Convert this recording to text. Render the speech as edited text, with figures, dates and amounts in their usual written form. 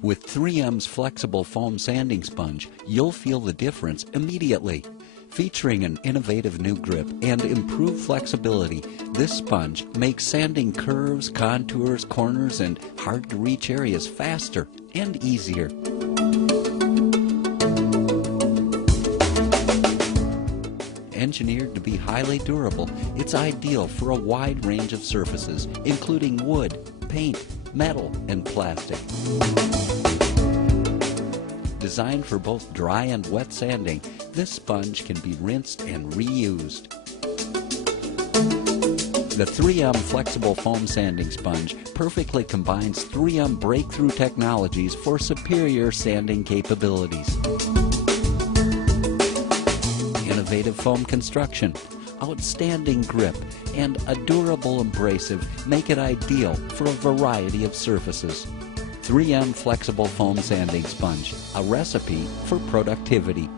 With 3M's flexible foam sanding sponge, you'll feel the difference immediately. Featuring an innovative new grip and improved flexibility, this sponge makes sanding curves, contours, corners, and hard-to-reach areas faster and easier. Engineered to be highly durable, it's ideal for a wide range of surfaces, including wood, paint, metal, and plastic. Designed for both dry and wet sanding, this sponge can be rinsed and reused. The 3M Flexible Foam Sanding Sponge perfectly combines 3M breakthrough technologies for superior sanding capabilities. Innovative foam construction, outstanding grip, and a durable abrasive make it ideal for a variety of surfaces. 3M Flexible Foam Sanding Sponge, a recipe for productivity.